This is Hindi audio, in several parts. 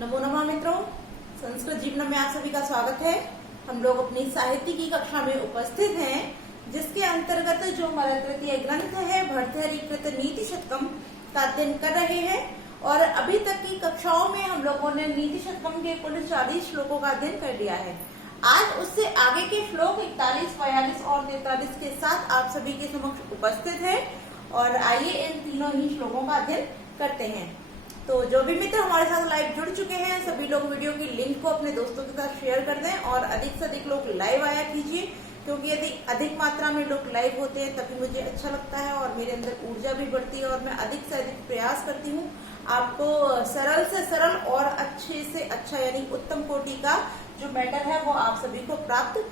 नमो नमः मित्रों, संस्कृत जीवन में आप सभी का स्वागत है। हम लोग अपनी साहित्य की कक्षा में उपस्थित हैं, जिसके अंतर्गत जो हमारा तृतीय ग्रंथ है भर्तृहरिकृत नीति शतकम का अध्ययन कर रहे हैं। और अभी तक की कक्षाओं में हम लोगों ने नीति शतकम के कुल 40 श्लोकों का अध्ययन कर लिया है। आज उससे आगे के श्लोक 41, 42 और 43 के साथ आप सभी के समक्ष उपस्थित है। और आइए इन तीनों ही श्लोकों का अध्ययन करते हैं। तो जो भी मित्र हमारे साथ लाइव जुड़ चुके हैं, सभी लोग वीडियो की लिंक को अपने दोस्तों के साथ शेयर कर दें और अधिक से अधिक लोग लाइव आया कीजिए, क्योंकि यदि अधिक मात्रा में लोग लाइव होते हैं तभी मुझे अच्छा लगता है और मेरे अंदर ऊर्जा भी बढ़ती है और मैं अधिक से अधिक प्रयास करती हूँ आपको सरल से सरल और अच्छे से अच्छा यानी उत्तम कोटि का जो मैटर है वो आप सभी को प्राप्त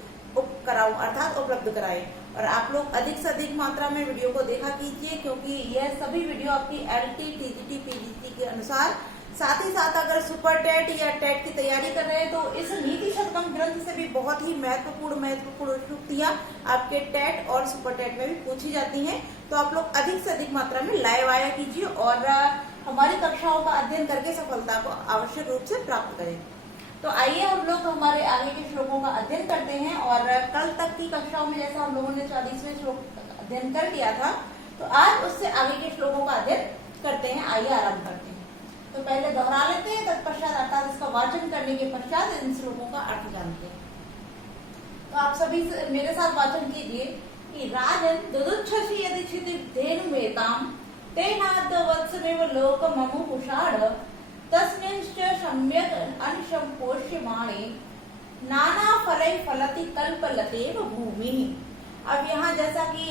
कराऊं अर्थात उपलब्ध कराएं। और आप लोग अधिक से अधिक मात्रा में वीडियो को देखा कीजिए, क्योंकि यह सभी वीडियो आपकी एलटी, टीजीटी, पीजीटी के अनुसार, साथ ही साथ अगर सुपर टेट या टेट की तैयारी कर रहे हैं तो इस नीति शतकम ग्रंथ से भी बहुत ही महत्वपूर्ण युक्तियां आपके टेट और सुपर टेट में भी पूछी जाती हैं। तो आप लोग अधिक से अधिक मात्रा में लाइव आया कीजिए और हमारी कक्षाओं का अध्ययन करके सफलता को आवश्यक रूप से प्राप्त करें। तो आइए हम लोग हमारे आगे के श्लोकों का अध्ययन करते हैं। और कल तक की कक्षाओं में जैसा हम लोगों ने 40वें श्लोक अध्ययन कर लिया था, तो आज उससे आगे के श्लोकों का अध्ययन करते हैं। आइए आरंभ करते हैं। तो पहले दोहरा लेते हैं, तत्पश्चात अर्थात इसका वाचन करने के पश्चात इन श्लोकों का अर्थ जानते हैं। तो आप सभी मेरे साथ वाचन कीजिए कि राजन दुदुच्छसि यदि क्षितिधेनुमेतां तेनाद्य वत्समेव लोकममुषाढ तस्मिंश्च सम्यक् अंशं पोष्यमाणे नाना फलै फलति कल्पलतेव भूमि। अब यहाँ जैसा कि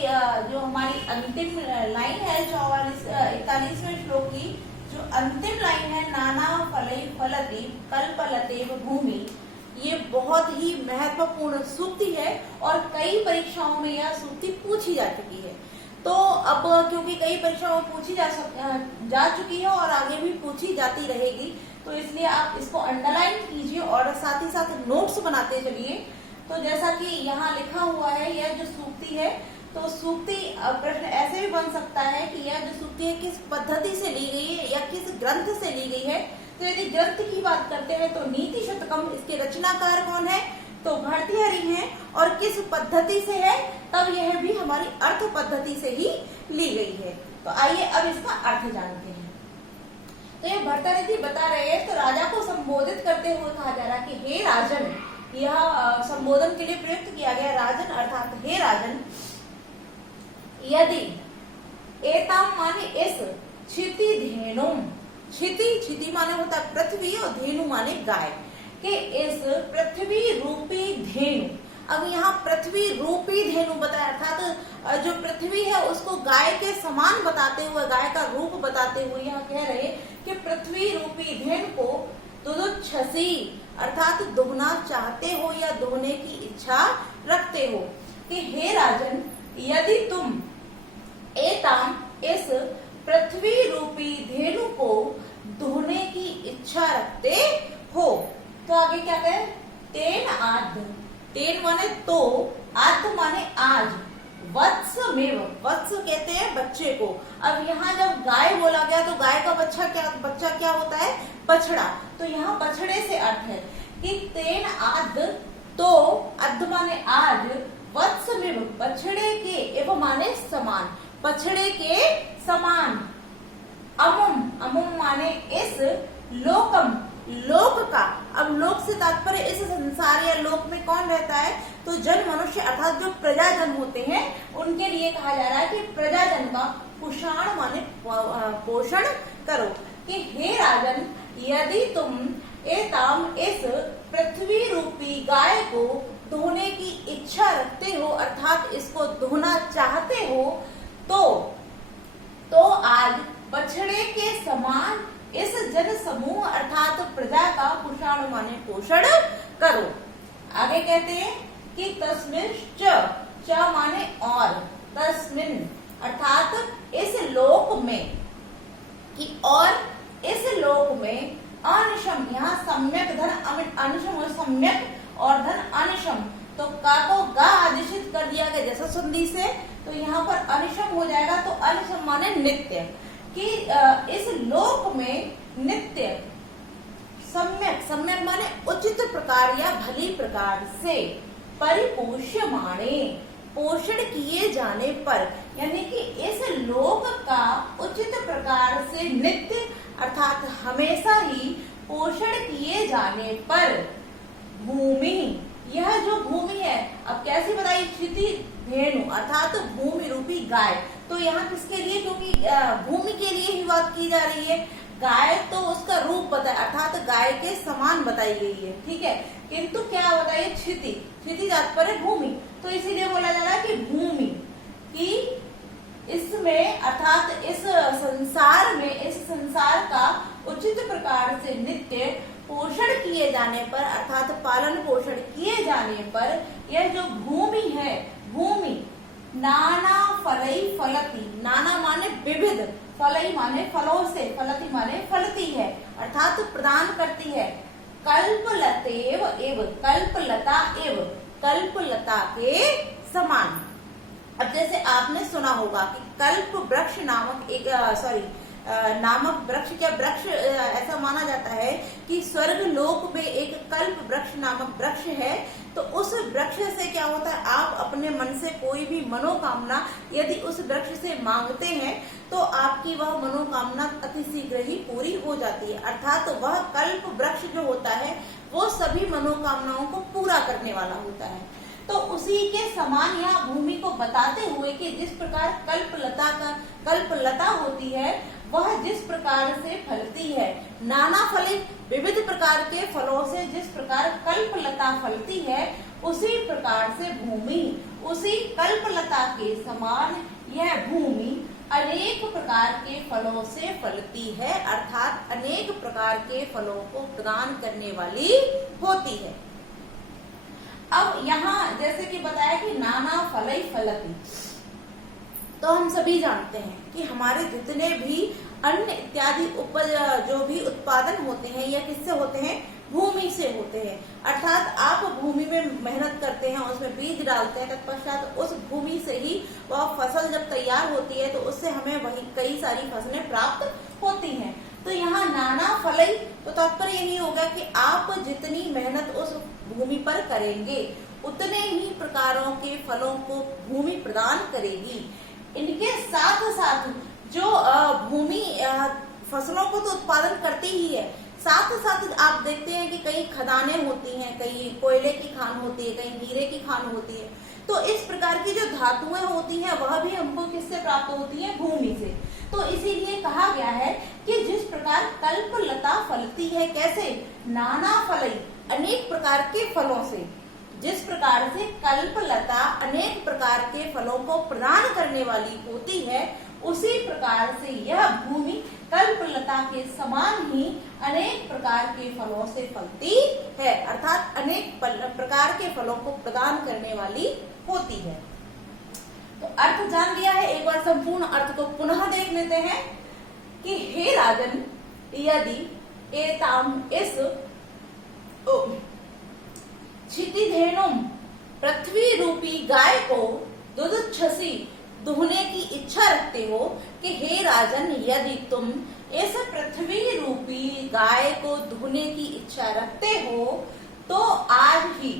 जो हमारी अंतिम लाइन है 41वें श्लोक की जो अंतिम लाइन है नाना फलै फलति कल्पलतेव भूमि, ये बहुत ही महत्वपूर्ण सूक्ति है और कई परीक्षाओं में यह सूक्ति पूछी जा चुकी है। तो अब क्योंकि कई परीक्षाओं में पूछी जा चुकी है और आगे भी पूछी जाती रहेगी, तो इसलिए आप इसको अंडरलाइन कीजिए और साथ ही साथ नोट्स बनाते चलिए। तो जैसा कि यहाँ लिखा हुआ है, यह जो सूक्ति है, तो सूक्ति प्रश्न ऐसे भी बन सकता है कि यह जो सूक्ति है किस पद्धति से ली गई है या किस ग्रंथ से ली गई है। तो यदि ग्रंथ की बात करते हैं तो नीति शतकम, इसके रचनाकार कौन है तो भर्तृहरि हैं। और किस पद्धति से है, तब यह भी हमारी अर्थ पद्धति से ही ली गई है। तो आइए अब इसका अर्थ जानते हैं। तो ये भर्तृहरि बता रहे हैं, तो राजा को संबोधित करते हुए कहा जा रहा है कि हे राजन, यह संबोधन के लिए प्रयुक्त किया गया राजन अर्थात हे राजन, यदि एताम माने इस क्षितिधेनुम, क्षिति माने होता है पृथ्वी और धेनु माने गाय, कि इस पृथ्वी रूपी धेनु। अब यहाँ पृथ्वी रूपी धेनु बताया अर्थात जो पृथ्वी है उसको गाय के समान बताते हुए, गाय का रूप बताते हुए यहाँ कह रहे कि पृथ्वी रूपी धेनु को दुदुच्छसि अर्थात दोहना चाहते हो या दोहने की इच्छा रखते हो। कि हे राजन, यदि तुम एताम इस पृथ्वी रूपी धेनु को दोहने की इच्छा रखते हो, तो आगे क्या कहे, तेन आद्य, तेन माने तो, आद्य माने आज, वत्स मेव, वत्स कहते हैं बच्चे को। अब यहाँ जब गाय बोला गया तो गाय का बच्चा क्या होता है, बछड़ा। तो यहाँ बछड़े से अर्थ है कि तेन आद्य, तो आद्य माने आज, वत्स मेव बछड़े के, एव माने समान, बछड़े के समान, अमुम माने इस, लोकम लोक का। अब लोक से तात्पर्य इस संसार या लोक में कौन रहता है, तो जन मनुष्य अर्थात जो प्रजाजन होते हैं उनके लिए कहा जा रहा है कि प्रजाजन का कुषाण माने पोषण करो। कि हे राजन, यदि तुम एताम इस पृथ्वी रूपी गाय को धोने की इच्छा रखते हो अर्थात इसको धोना चाहते हो, तो आज बछड़े के समान इस जन समूह अर्थात प्रजा का कुषाण माने पोषण करो। आगे कहते हैं कि तस्मिन च माने और, तस्मिन अर्थात इस लोक में, कि और इस लोक में, अनिशम यहाँ सम्यक धन अनिशम और सम्यक और धन अनिशम, तो का को गा आदेशित कर दिया गया जैसा संधि से, तो यहाँ पर अनिशम हो जाएगा। तो अनिशम माने नित्य, कि इस लोक में नित्य सम्यक, सम्यक माने उचित प्रकार या भली प्रकार से, परिपोष्यमाणे पोषण किए जाने पर, यानी कि इस लोक का उचित प्रकार से नित्य अर्थात हमेशा ही पोषण किए जाने पर भूमि, यह जो भूमि है, अब कैसी बताई, क्षिति धेनु अर्थात भूमि रूपी गाय। तो यहाँ किसके लिए, क्योंकि भूमि के लिए ही बात की जा रही है, गाय तो उसका रूप बताया अर्थात गाय के समान बताई गई है, ठीक है, किंतु क्या बताइए, क्षिति, क्षिति तात्पर्य भूमि, तो इसीलिए बोला जा रहा है कि भूमि की इसमें अर्थात इस संसार में, इस संसार का उचित प्रकार से नित्य पोषण किए जाने पर अर्थात पालन पोषण किए जाने पर यह जो भूमि है, भूमि नाना फलई फलती, नाना माने विविध, फलई माने फलों से, फलती माने फलती है अर्थात प्रदान करती है, कल्पलतेव एव, कल्पलता एव, कल्पलता के समान। अब जैसे आपने सुना होगा कि कल्प वृक्ष नामक एक नामक वृक्ष, क्या वृक्ष ऐसा माना जाता है कि स्वर्ग लोक में एक कल्प वृक्ष नामक वृक्ष है, तो उस वृक्ष से क्या होता है, आप अपने मन से कोई भी मनोकामना यदि उस वृक्ष से मांगते हैं तो आपकी वह मनोकामना अति शीघ्र ही पूरी हो जाती है, अर्थात वह कल्प वृक्ष जो होता है वो सभी मनोकामनाओं को पूरा करने वाला होता है। तो उसी के समान यहाँ भूमि को बताते हुए कि जिस प्रकार कल्पलता होती है वह जिस प्रकार से फलती है, नाना फलित विविध प्रकार के फलों से जिस प्रकार कल्पलता फलती है, उसी प्रकार से भूमि उसी कल्पलता के समान यह भूमि अनेक प्रकार के फलों से फलती है, अर्थात अनेक प्रकार के फलों को प्रदान करने वाली होती है। अब यहाँ जैसे कि बताया कि नाना फलई फलती, तो हम सभी जानते हैं कि हमारे जितने भी अन्न इत्यादि उपज जो भी उत्पादन होते हैं यह किससे होते हैं, भूमि से होते हैं, अर्थात आप भूमि में मेहनत करते हैं, उसमें बीज डालते हैं, तत्पश्चात उस भूमि से ही वह फसल जब तैयार होती है तो उससे हमें वही कई सारी फसलें प्राप्त होती हैं। तो यहाँ नाना फलई, तो तात्पर्य यही होगा कि आप जितनी मेहनत उस भूमि पर करेंगे उतने ही प्रकारों के फलों को भूमि प्रदान करेगी। इनके साथ साथ जो भूमि फसलों को तो उत्पादन करती ही है, साथ साथ आप देखते हैं कि कई खदानें होती हैं, कई कोयले की खान होती है, कई हीरे की खान होती है, तो इस प्रकार की जो धातुएं होती हैं वह भी हमको किससे प्राप्त होती है, भूमि से। तो इसीलिए कहा गया है कि जिस प्रकार कल्पलता फलती है, कैसे, नाना फलई अनेक प्रकार के फलों से, जिस प्रकार से कल्पलता अनेक प्रकार के फलों को प्रदान करने वाली होती है, उसी प्रकार से यह भूमि कल्पलता के समान ही अनेक प्रकार के फलों से फलती है, अर्थात अनेक प्रकार के फलों को प्रदान करने वाली होती है। तो अर्थ जान लिया है, एक बार संपूर्ण अर्थ को पुनः देख लेते हैं कि हे राजन, यदि एताम इस क्षितिधेनुम पृथ्वी रूपी गाय को दुधुच्छसी दुहने की इच्छा रखते हो, कि हे राजन यदि तुम इस पृथ्वी रूपी गाय को दुहने की इच्छा रखते हो तो आज ही,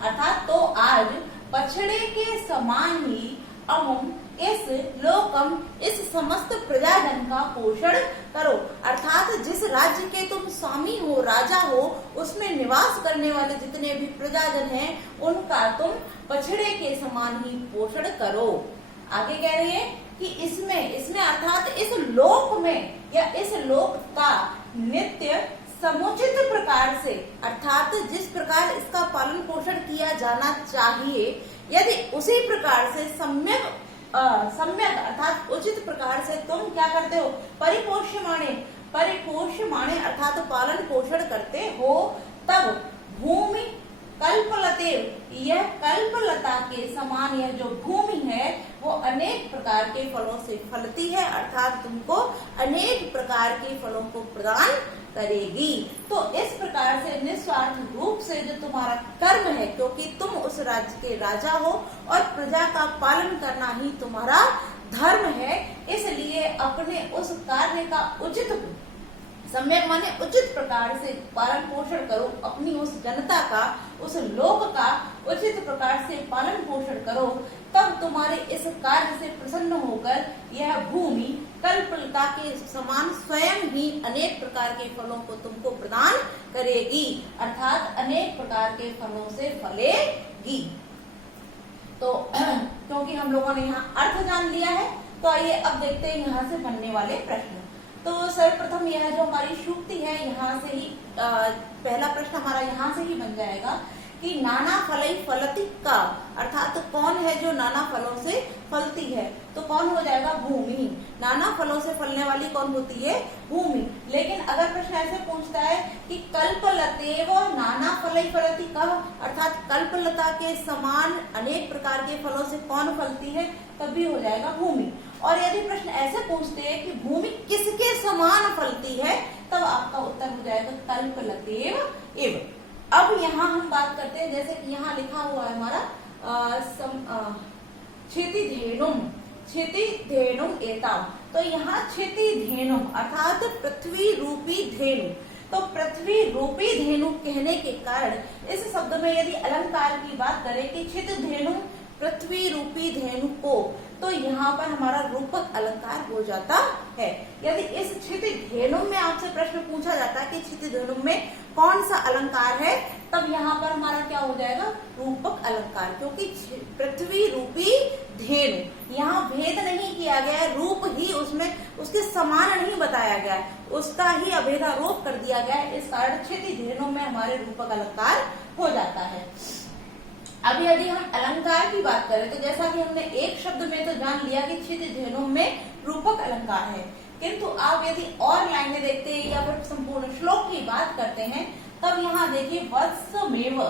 अर्थात तो आज बछड़े के समान ही अमुम इस लोकम, इस समस्त प्रजाजन का पोषण करो, अर्थात जिस राज्य के तुम स्वामी हो, राजा हो, उसमें निवास करने वाले जितने भी प्रजाजन हैं उनका तुम बछड़े के समान ही पोषण करो। आगे कह रही है कि इसमें अर्थात इस लोक में या इस लोक का नित्य समुचित प्रकार से, अर्थात जिस प्रकार इसका पालन पोषण किया जाना चाहिए, यदि उसी प्रकार से सम्यक अर्थात उचित प्रकार से तुम क्या करते हो, परिपोष्यमाणे अर्थात पालन पोषण करते हो, तब भूमि कल्पलते, यह कल्पलता के समान यह जो भूमि है वो अनेक प्रकार के फलों से फलती है, अर्थात तुमको अनेक प्रकार के फलों को प्रदान करेगी। तो इस प्रकार से निस्वार्थ रूप से जो तुम्हारा कर्म है, क्योंकि तुम उस राज्य के राजा हो और प्रजा का पालन करना ही तुम्हारा धर्म है, इसलिए अपने उस कार्य का उचित सम्यक माने उचित प्रकार से पालन पोषण करो, अपनी उस जनता का, उस लोक का उचित प्रकार से पालन पोषण करो, तब तुम्हारे इस कार्य से प्रसन्न होकर यह भूमि कल्पलता के समान स्वयं ही अनेक प्रकार के फलों को तुमको प्रदान करेगी, अर्थात अनेक प्रकार के फलों से फलेगी। तो क्योंकि हम लोगों ने यहाँ अर्थ जान लिया है, तो आइए अब देखते हैं यहाँ से बनने वाले प्रश्न। तो सर्वप्रथम यह जो हमारी सूक्ति है, यहाँ से ही पहला प्रश्न हमारा यहाँ से ही बन जाएगा कि नाना फलई फलती का, अर्थात कौन है जो नाना फलों से फलती है, तो कौन हो जाएगा? भूमि। नाना फलों से फलने वाली कौन होती है? भूमि। लेकिन अगर प्रश्न ऐसे पूछता है कि कल्पलतेव नाना फलई फलती का, अर्थात कल्पलता के समान अनेक प्रकार के फलों से कौन फलती है, तब भी हो जाएगा भूमि। और यदि प्रश्न ऐसे पूछते हैं कि भूमि किसके समान फलती है, तब आपका उत्तर हो जाएगा कल्पलतेव एव। अब यहाँ हम बात करते हैं, जैसे कि यहाँ लिखा हुआ है हमारा क्षितिधेनुम, क्षितिधेनुम एताम, तो यहाँ क्षितिधेनुम अर्थात पृथ्वी रूपी धेनु, तो पृथ्वी रूपी धेनु कहने के कारण इस शब्द में यदि अलंकार की बात करें कि क्षितिधेनु पृथ्वी रूपी धेनु को, तो यहाँ पर हमारा रूपक अलंकार हो जाता है। यदि इस क्षितिधेनु में आपसे प्रश्न पूछा जाता है कि क्षितिधेनु में कौन सा अलंकार है, तब यहाँ पर हमारा क्या हो जाएगा? रूपक अलंकार, क्योंकि पृथ्वी रूपी धेनु, यहाँ भेद नहीं किया गया है, रूप ही उसमें उसके समान नहीं बताया गया है, उसका ही अभेदारोप कर दिया गया है, इस कारण क्षितिधेनु में हमारे रूपक अलंकार हो जाता है। अब यदि हम अलंकार की बात करें, तो जैसा कि हमने एक शब्द में तो जान लिया कि क्षितिधेनु में रूपक अलंकार है, किंतु आप यदि और लाइनें देखते हैं या फिर संपूर्ण श्लोक की बात करते हैं, तब यहाँ देखिए वत्समेव,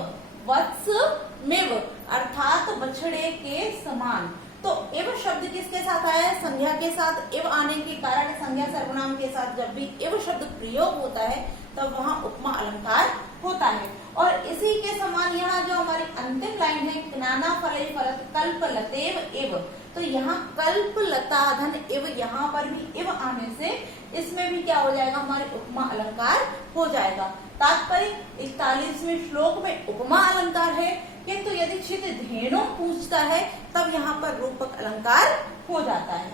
वत्समेव अर्थात बछड़े के समान, तो एव शब्द किसके साथ आया है? संज्ञा के साथ। एव आने के कारण संज्ञा सर्वनाम के साथ जब भी एव शब्द प्रयोग होता है, तब वहाँ उपमा अलंकार होता है। और इसी के समान यहाँ जो हमारी अंतिम लाइन है, नाना फलई फलत कल्पलतेव एव, तो यहाँ कल्पलता धन एव, यहाँ पर भी एव आने से इसमें भी क्या हो जाएगा? हमारे उपमा अलंकार हो जाएगा। तात्पर्य 41वें श्लोक में उपमा अलंकार है, किंतु यदि क्षितिधेनु पूछता है, तब यहाँ पर रूपक अलंकार हो जाता है।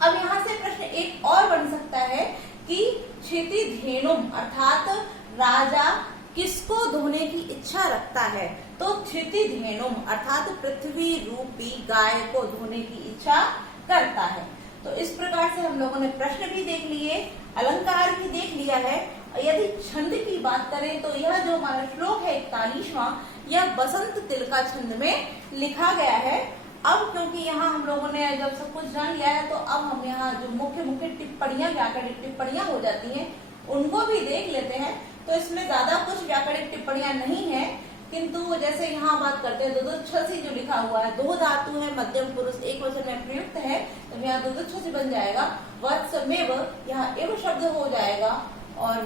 अब यहाँ से प्रश्न एक और बन सकता है कि क्षितिधेनु अर्थात राजा किसको धोने की इच्छा रखता है, तो क्षितिधेनु अर्थात पृथ्वी रूपी गाय को धोने की इच्छा करता है। तो इस प्रकार से हम लोगों ने प्रश्न भी देख लिए, अलंकार भी देख लिया है। यदि छंद की बात करें, तो यह जो हमारा श्लोक है 41वां, यह बसंत तिलका छंद में लिखा गया है। अब क्योंकि यहाँ हम लोगों ने जब सब कुछ जान लिया है, तो अब हम यहाँ जो मुख्य मुख्य टिप्पणियां, व्याकरणिक टिप्पणियां हो जाती हैं, उनको भी देख लेते हैं। तो इसमें ज्यादा कुछ व्याकरणिक टिप्पणियां नहीं है, किंतु जैसे यहाँ बात करते हैं दुदुच्छसी जो लिखा हुआ है, दो धातु है, मध्यम पुरुष एक वचन में प्रयुक्त है, तो यहाँ दुदुच्छसी बन जाएगा। वत्समेव, यहाँ एव शब्द हो जाएगा। और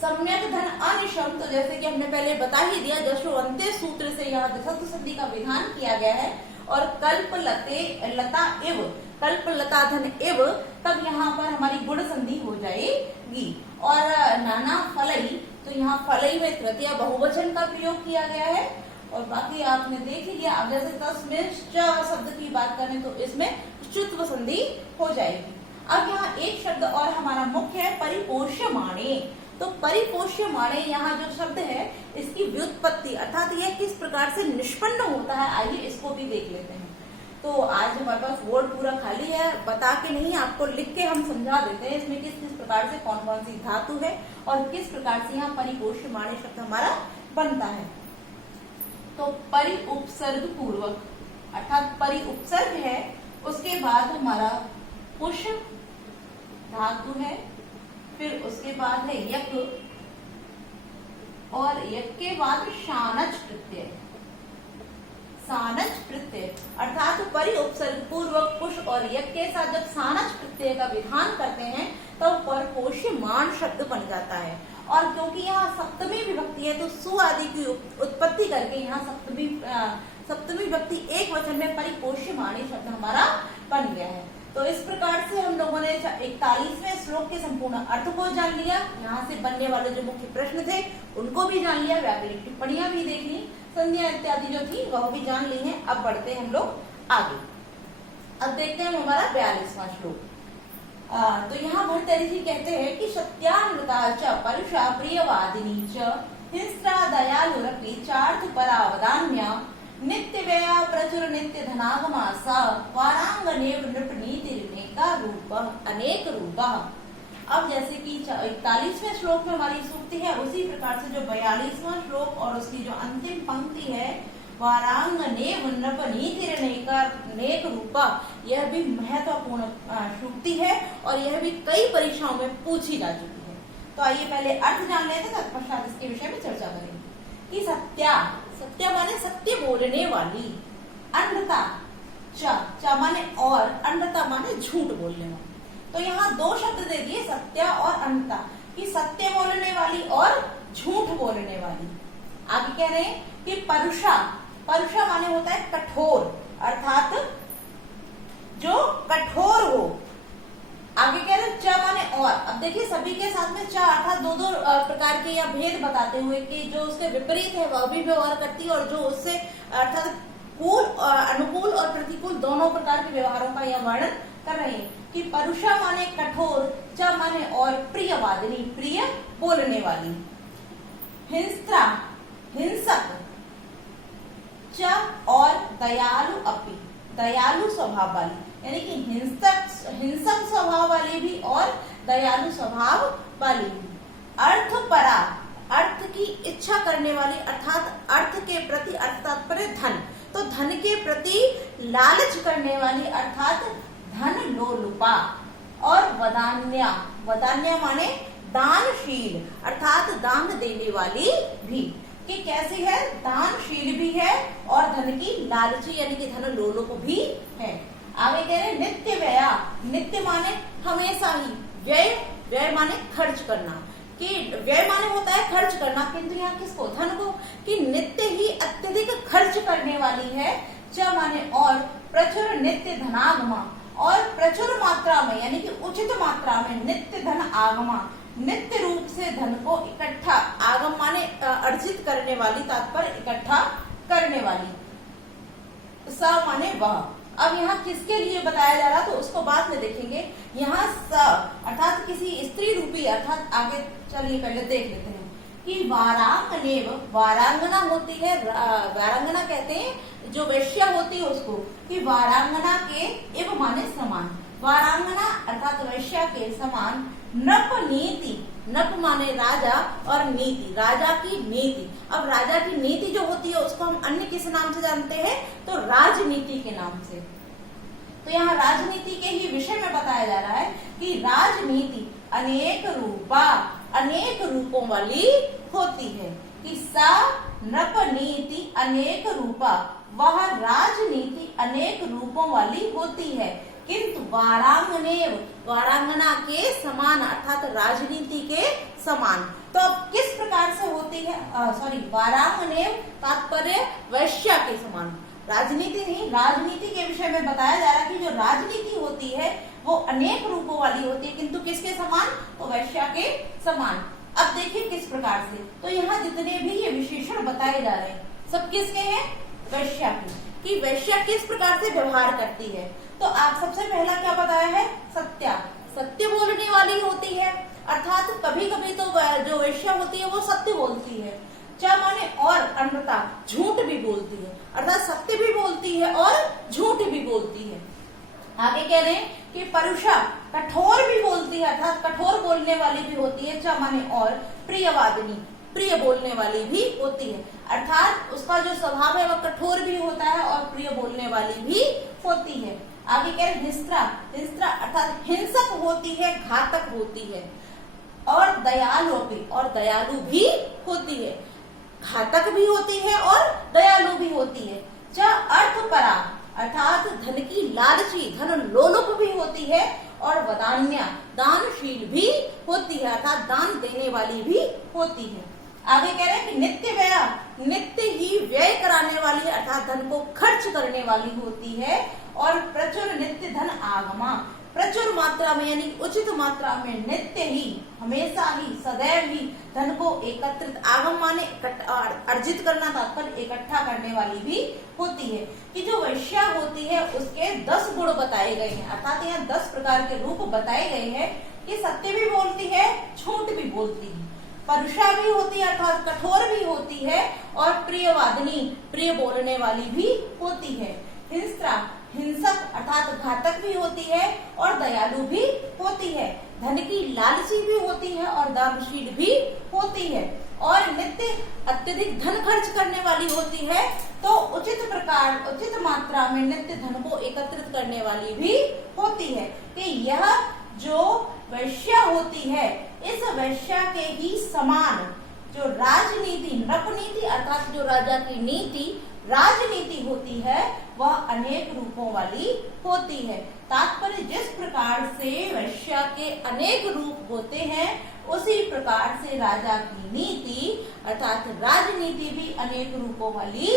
सम्यक धन अनिशम, तो जैसे कि हमने पहले बता ही दिया, जशोअंत्य सूत्र से यहाँ द्विशब्द संधि का विधान किया गया है। और कल्पलते लता एव, कल्पलता धन एव, तब यहाँ पर हमारी गुण संधि हो जाएगी। और नाना फलई, तो यहाँ फलई में तृतीय बहुवचन का प्रयोग किया गया है। और बाकी आपने देख ही लिया। अब जैसे तस्मिंश्च शब्द की बात करें, तो इसमें च्युत्व संधि हो जाएगी। अब यहाँ एक शब्द और हमारा मुख्य है परिपोष्यमाणे। तो परिपोष्यमाणे यहाँ जो शब्द है, इसकी व्युत्पत्ति अर्थात यह किस प्रकार से निष्पन्न होता है, आइए इसको भी देख लेते हैं। तो आज हमारे पास बोर्ड पूरा खाली है, बता के नहीं, आपको लिख के हम समझा देते हैं इसमें किस किस प्रकार से कौन कौन सी धातु है और किस प्रकार से यहाँ परिपोष्यमाणे शब्द हमारा बनता है। तो परि उपसर्ग पूर्वक अर्थात परि उपसर्ग है, उसके बाद हमारा पुष धातु है, फिर उसके बाद है यक, और यक के बाद शानच प्रत्यय, सानच प्रत्यय अर्थात परि उपसर्ग पूर्वक पुष और यक के साथ जब सानच प्रत्यय का विधान करते हैं, तब तो परपोष्यमाण शब्द बन जाता है। और क्योंकि यहाँ सप्तमी विभक्ति है, तो सु आदि की उत्पत्ति करके यहाँ सप्तमी विभक्ति एक वचन में परिपोष्यमाणी शब्द हमारा बन गया है। तो इस प्रकार से हम लोगों ने 41वें श्लोक के संपूर्ण अर्थ को जान लिया, यहाँ से बनने वाले जो मुख्य प्रश्न थे उनको भी जान लिया, व्याकरणिक टिप्पणियां भी देख ली, संज्ञा इत्यादि जो थी वह भी जान ली है। अब बढ़ते हैं हम लोग आगे। अब देखते हैं हमारा 42वां श्लोक। तो यहाँ भर्तृहरि जी कहते हैं कि सत्यानृता च परुषा प्रियवादिनी च हिंस्रा दयालुरपि चार्थ परावदान्य नित्य व्यया प्रचुर नित्य धनागमा सा वारांगनेव नृप नीतिरेका रूप अनेक रूप। अब जैसे कि 41वें श्लोक में हमारी सूक्ति है, उसी प्रकार से जो 42वां श्लोक और उसकी जो अंतिम पंक्ति है वारांगनेव नृप नीतिरेका नेक रूपा, यह भी महत्वपूर्ण सूक्ति है और यह भी कई परीक्षाओं में पूछी जा चुकी है। तो आइए पहले अर्थ जान लेते हैं, तत्पश्चात इसके विषय में चर्चा करेंगे। कि सत्या, सत्या माने सत्य बोलने वाली, अंधता च माने और, अंधता माने झूठ बोलने वाली। तो यहाँ दो शब्द दे दिए, सत्या और अंधता, कि सत्य बोलने वाली और झूठ बोलने वाली। आगे कह रहे हैं कि परुषा, परुषा माने होता है कठोर, अर्थात जो कठोर हो। आगे कह रहे च माने और। अब देखिए सभी के साथ में च अर्थात दो दो प्रकार के या भेद बताते हुए कि जो उसके विपरीत है वह भी व्यवहार करती है, और जो उससे अर्थात कूल अनुकूल और प्रतिकूल दोनों प्रकार के व्यवहारों का यह वर्णन कर रहे हैं। कि परुषा माने कठोर, च माने और, प्रियवादिनी प्रिय बोलने वाली, हिंस्रा हिंसक, च और दयालु अपि, दयालु स्वभाव वाली, यानी कि हिंसक स्वभाव वाली भी और दयालु स्वभाव वाली भी। अर्थ परा, अर्थ की इच्छा करने वाली, अर्थात अर्थ के प्रति, अर्थ तात्पर्य धन, तो धन के प्रति लालच करने वाली अर्थात धन लोलुपा। और वदान्या, वदान्या माने दानशील, अर्थात दान देने वाली भी, कि कैसी है, दानशील भी है और धन की लालची यानी कि धन लोलुप भी है। आगे कह रहे नित्य व्यया, नित्य माने हमेशा ही, व्यय, व्यय माने खर्च करना, कि व्यय माने होता है खर्च करना, किंतु यहाँ किसको, धन को, कि नित्य ही अत्यधिक खर्च करने वाली है। च माने और, प्रचुर नित्य धनागमा, और प्रचुर मात्रा में यानी कि उचित मात्रा में नित्य धन आगमा, नित्य रूप से धन को इकट्ठा, आगम माने अर्जित करने वाली, तात्पर्य इकट्ठा करने वाली। स माने वह। अब यहाँ किसके लिए बताया जा रहा तो उसको बाद में देखेंगे। यहाँ स अर्थात किसी स्त्री रूपी, अर्थात आगे चलिए पहले देख लेते हैं कि वारांगनेव, वारांगना होती है, वारांगना कहते हैं जो वैश्या होती है उसको, कि वारांगना के एव माने समान, वारांगना अर्थात वैश्या के समान, नप नीति, नप माने राजा और नीति, राजा की नीति। अब राजा की नीति जो होती है उसको हम अन्य किस नाम से जानते हैं तो राजनीति के नाम से। तो यहाँ राजनीति के ही विषय में बताया जा रहा है कि राजनीति अनेक रूपा, अनेक रूपों वाली होती है। कि सा नप नीति अनेक रूपा, वह राजनीति अनेक रूपों वाली होती है, किंतु वारांगनेव, वारांगना के समान अर्थात राजनीति के समान। तो अब किस प्रकार से होती है, सॉरी वारांगनेव तात्पर्य वैश्या के समान, राजनीति नहीं, राजनीति के विषय में बताया जा रहा है कि जो राजनीति होती है वो अनेक रूपों वाली होती है, किंतु किसके समान तो वैश्या के समान। अब देखिए किस प्रकार से, तो यहाँ जितने भी ये विशेषण बताए जा रहे हैं सब किसके हैं, वैश्या के, कि वैश्या किस प्रकार से व्यवहार करती है। तो आप सबसे पहला क्या बताया है, सत्या, सत्य बोलने वाली होती है, अर्थात कभी कभी तो जो वैश्या होती है वो सत्य बोलती है। च माने और, अनृता झूठ भी बोलती है, अर्थात सत्य भी बोलती है और झूठ भी बोलती है। आगे कह रहे हैं कि परुषा कठोर भी बोलती है, अर्थात कठोर बोलने वाली भी होती है। च माने और, प्रियवादिनी प्रिय बोलने वाली भी होती है, अर्थात उसका जो स्वभाव है वह कठोर भी होता है और प्रिय बोलने वाली भी होती है। आगे कह रहे हिंस्रा, हिंस्रा अर्थात हिंसक होती है, घातक होती है। और दयालु भी, और दयालु भी होती है, घातक भी होती है और दयालु भी होती है। च अर्थपरा अर्थात धन की लालची, धन लोलुप भी होती है। और वदान्या दानशील भी होती है, अर्थात दान देने वाली भी होती है। आगे कह रहे हैं कि नित्य व्यय, नित्य ही व्यय कराने वाली अर्थात धन को खर्च करने वाली होती है। और प्रचुर नित्य धन आगमा, प्रचुर प्रचुर मात्रा में यानी उचित मात्रा में नित्य ही, हमेशा ही, सदैव ही धन को एकत्रित, आगम माने अर्जित करना, तात्पर्य इकट्ठा करने वाली भी होती है। कि जो वैश्या होती है उसके 10 गुण बताए गए हैं, अर्थात यहाँ 10 प्रकार के रूप बताए गए हैं। ये सत्य भी बोलती है, झूठ भी बोलती है, परुषा भी होती है अर्थात कठोर भी होती है, और प्रियवादिनी, प्रिय बोलने वाली भी होती है। हिंस्रा, हिंसक अर्थात घातक भी होती है, और दयालु भी होती है। धन की लालची भी होती है और दानशील भी होती है, और नित्य अत्यधिक धन खर्च करने वाली होती है। तो उचित प्रकार, उचित मात्रा में नित्य धन को एकत्रित करने वाली भी होती है। कि यह जो वैश्या होती है, इस वैश्या के ही समान जो राजनीति, नृपनीति अर्थात जो राजा की नीति, राजनीति होती है, वह अनेक रूपों वाली होती है। तात्पर्य जिस प्रकार से वैश्या के अनेक रूप होते हैं, उसी प्रकार से राजा की नीति अर्थात राजनीति भी अनेक रूपों वाली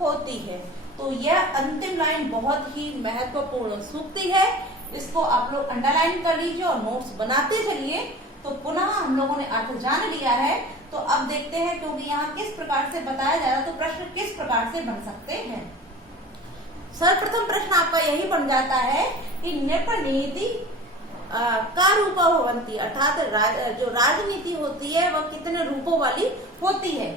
होती है। तो यह अंतिम लाइन बहुत ही महत्वपूर्ण सूक्ति है। इसको आप लोग अंडरलाइन कर लीजिए और नोट्स बनाते चलिए। तो पुनः हम लोगों ने अर्थ जान लिया है, तो अब देखते हैं, क्योंकि यहाँ किस प्रकार से बताया जा रहा है, तो प्रश्न किस प्रकार से बन सकते हैं। सर्वप्रथम प्रश्न आपका यही बन जाता है कि नृपनीति का रूपा भवंती, अर्थात जो राजनीति होती है वह कितने रूपों वाली होती है।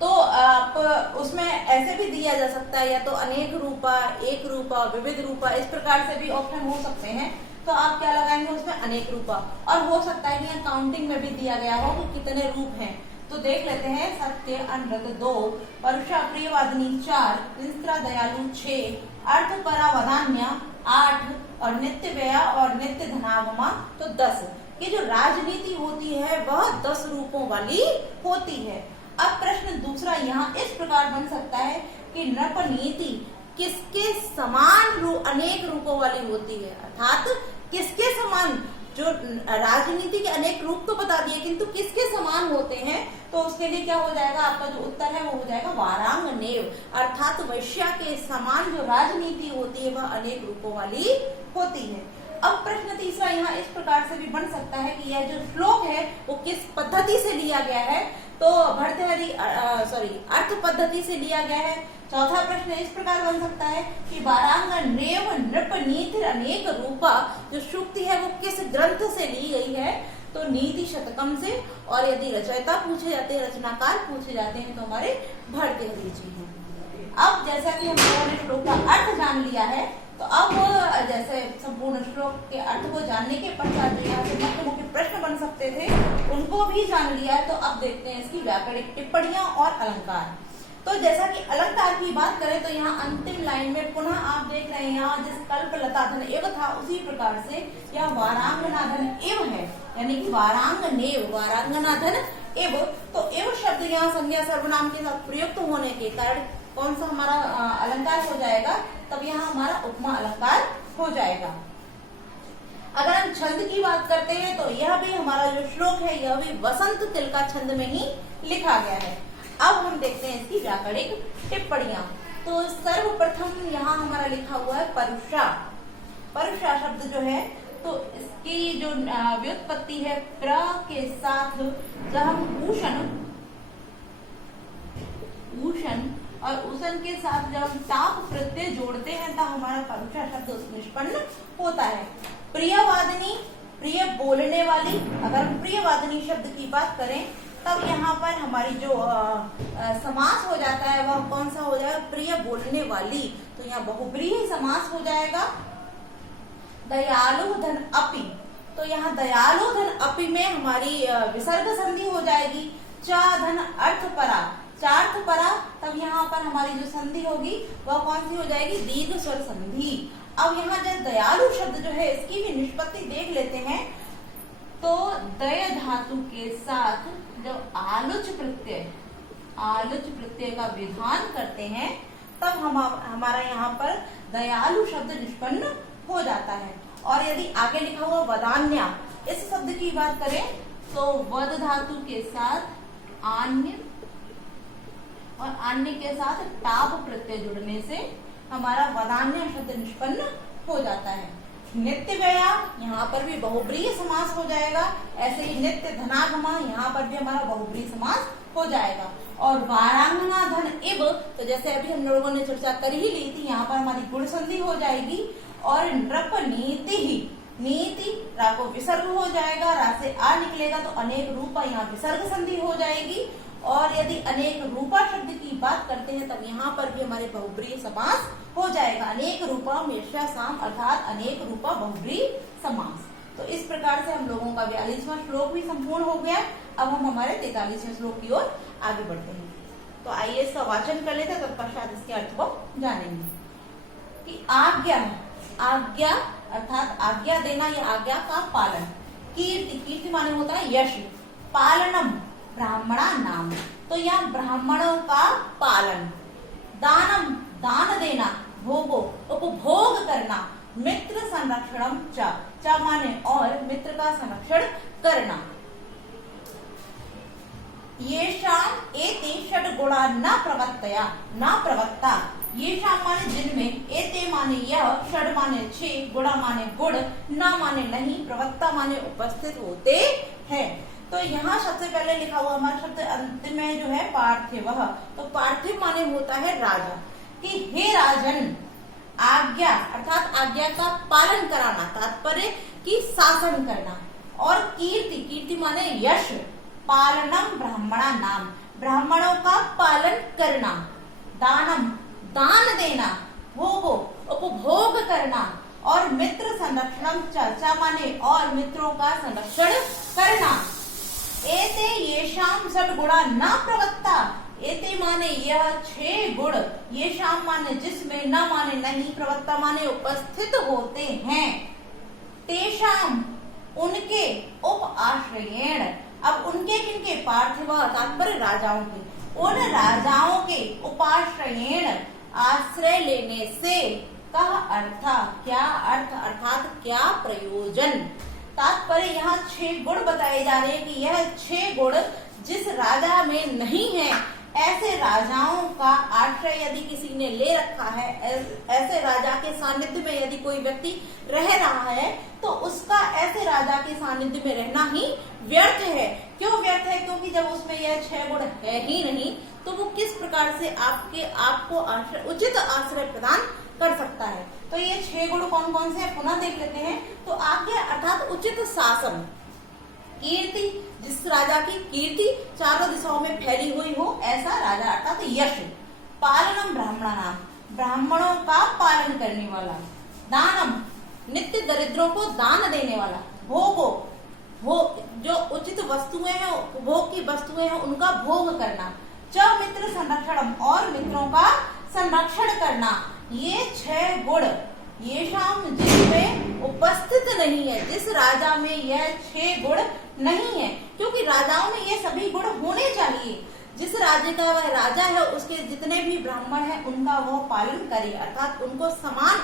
तो आप उसमें ऐसे भी दिया जा सकता है, या तो अनेक रूपा, एक रूपा, विविध रूपा, इस प्रकार से भी ऑप्शन हो सकते हैं। तो आप क्या लगाएंगे उसमें, अनेक रूपा। और हो सकता है कि यहाँ काउंटिंग में भी दिया गया हो कि कितने रूप हैं। तो देख लेते हैं, सत्य अनृत 2, परुषा प्रियवादिनी 4, हिंस्रा दयालु 6, अर्थपरा वदान्या 8, और नित्य व्यया और नित्य धनागमा तो 10। ये जो राजनीति होती है वह 10 रूपों वाली होती है। अब प्रश्न दूसरा यहाँ इस प्रकार बन सकता है कि नृपनीति किसके समान अनेक रूपों वाली होती है, अर्थात किसके समान, जो राजनीति के अनेक रूप तो बता दिए, किंतु किसके समान होते हैं। तो उसके लिए क्या हो जाएगा, आपका जो उत्तर है वो हो जाएगा वारांगनेव, अर्थात वैश्या के समान जो राजनीति होती है वह अनेक रूपों वाली होती है। अब प्रश्न तीसरा यहाँ इस प्रकार से भी बन सकता है कि यह जो श्लोक है वो किस पद्धति से लिया गया है, तो भर्तृहरि अर्थ पद्धति से लिया गया है। चौथा प्रश्न इस प्रकार बन सकता है कि वारांगनेव नृपनीति अनेक रूपा जो सूक्ति है वो किस ग्रंथ से ली गई है, तो नीति शतकम से। और यदि रचयिता पूछे जाते हैं, रचनाकार पूछे जाते हैं, तो हमारे भर्तृहरि जी हैं। अब जैसा कि हम लोगों ने श्लोक का अर्थ जान लिया है, तो अब जैसे संपूर्ण श्लोक के अर्थ को जानने के पश्चात जो यहाँ से मुख्य मुख्य प्रश्न बन सकते थे उनको भी जान लिया है। तो अब देखते हैं इसकी व्याकरणिक टिप्पणियां और अलंकार। तो जैसा कि अलंकार की बात करें तो यहाँ अंतिम लाइन में पुनः आप देख रहे हैं, यहाँ जिस कल्पलता धन एव था उसी प्रकार से यह वारांगना धन एव है, यानी कि वारांगनेव, वारांगना धन एव। तो एव शब्द यहाँ संज्ञा सर्वनाम के साथ प्रयुक्त होने के कारण कौन सा हमारा अलंकार हो जाएगा, तब यहाँ हमारा उपमा अलंकार हो जाएगा। अगर हम छंद की बात करते हैं तो यह भी हमारा जो श्लोक है यह भी वसंत तिलका छंद में ही लिखा गया है। अब हम देखते हैं इसकी व्याकरणिक टिप्पणियां। तो सर्वप्रथम यहाँ हमारा लिखा हुआ है परुषा। परुषा शब्द जो है तो इसकी जो व्युत्पत्ति है प्र के साथ जब हम ऊषण और उसन के साथ जब हम ताप प्रत्यय जोड़ते हैं तब हमारा परुषा शब्द निष्पन्न होता है। प्रियवादिनी, प्रिय बोलने वाली। अगर हम प्रियवादिनी शब्द की बात करें तब यहाँ पर हमारी जो समास हो जाता है वह कौन सा हो जाएगा, प्रिय बोलने वाली। तो यहाँ बहुब्रीहि समास हो जाएगा। दयालु धन अपि, तो यहाँ दयालु धन अपि में हमारी विसर्ग संधि हो जाएगी। च धन अर्थपरा, चार्थपरा, तब यहाँ पर हमारी जो संधि होगी वह कौन सी हो जाएगी, दीर्घ स्वर संधि। अब यहाँ जो दयालु शब्द जो है इसकी भी निष्पत्ति देख लेते हैं। तो दय धातु के साथ जब आलुच प्रत्यय का विधान करते हैं तब हमारा यहाँ पर दयालु शब्द निष्पन्न हो जाता है। और यदि आगे लिखा हुआ वदान्या, इस शब्द की बात करें तो वद धातु के साथ आन्य और अन्य के साथ टाप प्रत्यय जुड़ने से हमारा वदान्य शब्द निष्पन्न हो जाता है। नित्य व्यया, यहाँ पर भी बहुब्रीहि समास हो जाएगा। ऐसे ही नित्य धनागमा, यहाँ पर भी हमारा बहुब्रीहि समास हो जाएगा। और वारांगना धन इव, तो जैसे अभी हम लोगों ने चर्चा कर ही ली थी, यहाँ पर हमारी गुण संधि हो जाएगी। और नृप नीति ही, नीति रा को विसर्ग हो जाएगा, रा से आ निकलेगा तो अनेक रूपा, यहाँ विसर्ग संधि हो जाएगी। और यदि अनेक रूपा शब्द की बात करते हैं तब यहाँ पर भी हमारे बहुब्रीहि समास हो जाएगा। अनेक रूपा मेषा साम, अर्थात अनेक रूपा बहुब्रीहि समास। तो इस प्रकार से हम लोगों का 42वां श्लोक भी संपूर्ण हो गया। अब हम हमारे 43वें श्लोक की ओर आगे बढ़ते हैं। तो आइए इसका वाचन कर लेते हैं, तत्पश्चात इसके अर्थ को जानेंगे। कि आज्ञा, आज्ञा अर्थात आज्ञा देना या आज्ञा का पालन। कीर्ति, कीर्ति माने होता है यश। पालनम ब्राह्मणा नाम, तो यह ब्राह्मणों का पालन। दानम, दान देना। भोगो, उपभोग करना। मित्र संरक्षणम च माने और मित्र का संरक्षण करना। ये शाम एते षड गुणा न प्रवत्तया, न प्रवत्ता। ये शाम माने जिनमें, एते माने यह, षड माने 6, गुणा माने गुण, न माने नहीं, प्रवत्ता माने उपस्थित होते हैं। तो यहाँ सबसे पहले लिखा हुआ हमारा शब्द अंतिम में जो है पार्थिव। तो पार्थिव माने होता है राजा। कि हे राजन, आज्ञा अर्थात आज्ञा का पालन कराना, तात्पर्य कि शासन करना। और कीर्ति, कीर्ति माने यश। पालनम ब्राह्मणा नाम, ब्राह्मणों का पालन करना। दानम, दान देना। भोगो, उपभोग करना। और मित्र संरक्षणम च माने और मित्रों का संरक्षण करना। एते येषाम षड गुणा न प्रवत्ता, एते माने यह 6 गुण, येषाम माने जिसमें, न माने नहीं, प्रवत्ता माने उपस्थित होते हैं। तेषाम उनके, उप आश्रयेण, अब उनके किनके, पार्थिव तात्पर्य राजाओं के, उन राजाओं के उपाश्रयेण आश्रय लेने से, का अर्थ, क्या अर्थ अर्थात क्या प्रयोजन। तात्पर्य यहाँ 6 गुण बताए जा रहे हैं कि यह 6 गुण जिस राजा में नहीं है, ऐसे राजाओं का आश्रय यदि किसी ने ले रखा है, ऐसे राजा के सानिध्य में यदि कोई व्यक्ति रह रहा है, तो उसका ऐसे राजा के सानिध्य में रहना ही व्यर्थ है। क्यों व्यर्थ है? क्योंकि जब उसमें यह 6 गुण है ही नहीं, तो वो किस प्रकार से आपको आश्रय, उचित आश्रय प्रदान कर सकता है। तो ये 6 गुण कौन कौन से हैं पुनः देख लेते हैं। तो आज्ञा अर्थात उचित शासन। कीर्ति, जिस राजा की कीर्ति चारों दिशाओं में फैली हुई हो, ऐसा राजा अर्थात यश। पालनम ब्राह्मणानाम, ब्राह्मणों का पालन करने वाला। दानम, नित्य दरिद्रों को दान देने वाला। भोगो, जो उचित वस्तुएं हैं, उपभोग की वस्तुएं हैं, उनका भोग करना। च मित्र संरक्षणम, और मित्रों का संरक्षण करना। ये 6 गुण ये शाम जिसमें उपस्थित नहीं है, जिस राजा में यह 6 गुण नहीं है, क्योंकि राजाओं में ये सभी गुण होने चाहिए। जिस राज्य का वह राजा है, उसके जितने भी ब्राह्मण हैं उनका वह पालन करे, अर्थात उनको समान,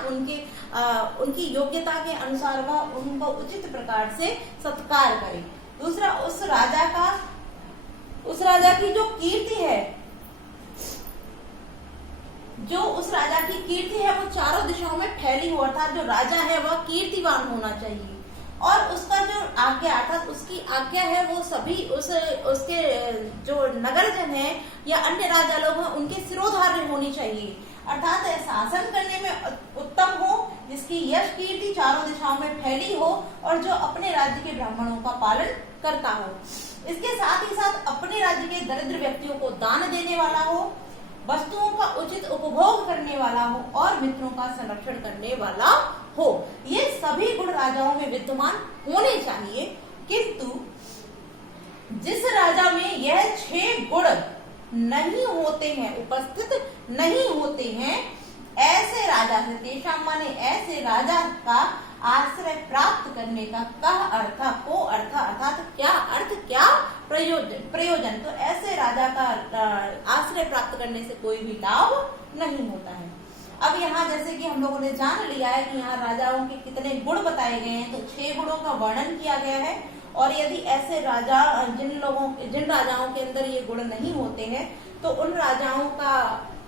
उनकी योग्यता के अनुसार वह उनको उचित प्रकार से सत्कार करे। दूसरा, उस राजा की जो कीर्ति है, जो उस राजा की कीर्ति है वो चारों दिशाओं में फैली हो, अर्थात जो राजा है वह कीर्तिवान होना चाहिए। और उसका जो आज्ञा अर्थात उसकी आज्ञा है वो सभी उसके जो नगरजन है या अन्य राजा लोग हैं उनके सिरोधार्य होनी चाहिए, अर्थात शासन करने में उत्तम हो, जिसकी यश कीर्ति चारों दिशाओं में फैली हो और जो अपने राज्य के ब्राह्मणों का पालन करता हो। इसके साथ ही साथ अपने राज्य के दरिद्र व्यक्तियों को दान देने वाला हो, वस्तुओं का उचित उपभोग करने वाला हो और मित्रों का संरक्षण करने वाला हो। ये सभी गुण राजाओं में विद्यमान होने चाहिए, किंतु जिस राजा में यह 6 गुण नहीं होते हैं, उपस्थित नहीं होते हैं, ऐसे राजा से, तेषाम माने ऐसे राजा का आश्रय प्राप्त करने का अर्थ अर्थात क्या अर्थ, क्या प्रयोजन। तो ऐसे राजा का आश्रय प्राप्त करने से कोई भी लाभ नहीं होता है। अब यहाँ जैसे कि हम लोगों ने जान लिया है कि यहाँ राजाओं के कितने गुण बताए गए हैं, तो 6 गुणों का वर्णन किया गया है। और यदि ऐसे राजा, जिन राजाओं के अंदर ये गुण नहीं होते हैं, तो उन राजाओं का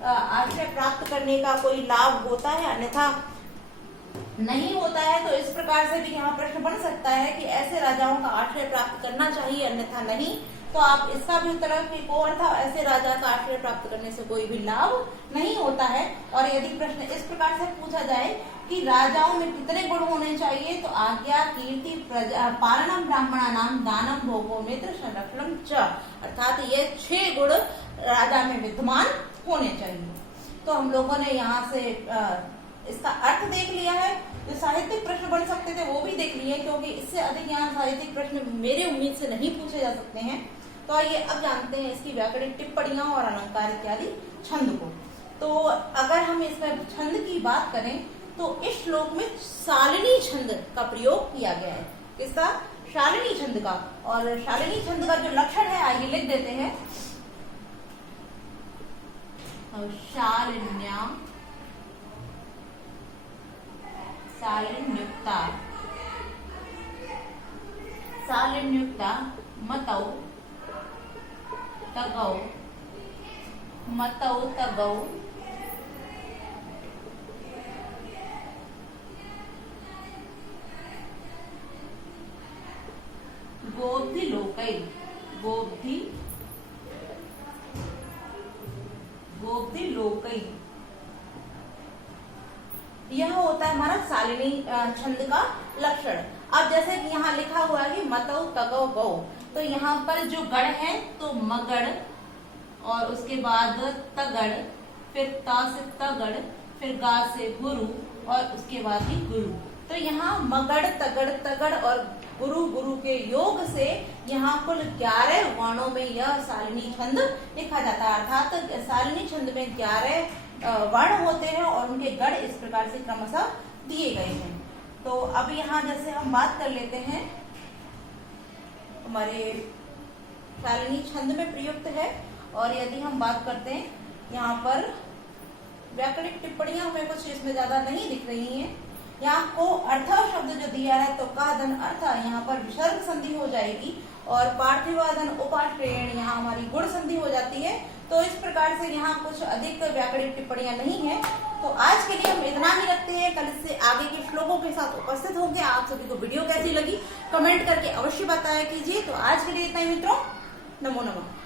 आश्रय प्राप्त करने का कोई लाभ होता है, अन्यथा नहीं होता है तो इस प्रकार से भी यहाँ प्रश्न बन सकता है कि ऐसे राजाओं का आश्रय प्राप्त करना चाहिए अन्यथा नहीं। तो आप इसका भी उत्तर को अर्थ ऐसे राजा का आश्रय प्राप्त करने से कोई भी लाभ नहीं होता है। और यदि प्रश्न इस प्रकार से पूछा जाए कि राजाओं में कितने गुण होने चाहिए, तो आज्ञा, कीर्ति, पालनम, ब्राह्मणानाम, दानम, भोगो, मित्र, संरक्षणम च, अर्थात ये 6 गुण राजा में विद्यमान होने चाहिए। तो हम लोगों ने यहाँ से इसका अर्थ देख लिया है। जो साहित्यिक प्रश्न बन सकते थे वो भी देख लिए, क्योंकि इससे अधिक यहाँ साहित्यिक प्रश्न मेरे उम्मीद से नहीं पूछे जा सकते हैं। तो आइए अब जानते हैं इसकी व्याकरणिक टिप्पणियां और अलंकार इत्यादि छंद को। तो अगर हम इसमें छंद की बात करें तो इस श्लोक में शालिनी छंद का प्रयोग किया गया है। किसका? शालिनी छंद का। और शालिनी छंद का जो लक्षण है आइए लिख देते हैं। शालिन्या, शालिन्युक्ता, शालिन्युक्ता, मतौ, तगौ, मतौ, तगौ, गोब्धि लोकै, गोब्धि, गोब्धि लोकै, यह होता है हमारा शालिनी छंद का लक्षण। अब जैसे कि यहाँ लिखा हुआ है कि मतौ, तगौ, गौ, तो यहाँ पर जो गण है तो मगड़, और उसके बाद तगड़, फिर ता से तगड़, फिर गा से गुरु, और उसके बाद ही गुरु। तो यहाँ मगड़, तगड़, तगड़ और गुरु, गुरु के योग से यहाँ कुल 11 वर्णों में यह शालिनी छंद लिखा जाता है। अर्थात शालिनी छंद में 11 वर्ण होते हैं और उनके गण इस प्रकार से क्रमशः दिए गए हैं। तो अब यहाँ जैसे हम बात कर लेते हैं, हमारे शालिनी छंद में प्रयुक्त है। और यदि हम बात करते हैं यहाँ पर व्याकरणिक टिप्पणियां हमें कुछ इसमें ज्यादा नहीं दिख रही हैं। यहाँ को अर्थ शब्द जो दिया है तो का धन अर्थ, यहाँ पर विसर्ग संधि हो जाएगी, और पार्थिवाधन उपाश्रयण यहाँ हमारी गुण संधि हो जाती है। तो इस प्रकार से यहाँ कुछ अधिक व्याकरणिक टिप्पणियां नहीं है। तो आज के लिए हम इतना ही रखते हैं। कल से आगे के श्लोकों के साथ उपस्थित होंगे। आप सभी को वीडियो कैसी लगी कमेंट करके अवश्य बताया कीजिए। तो आज के लिए इतना ही मित्रों, नमो नमः।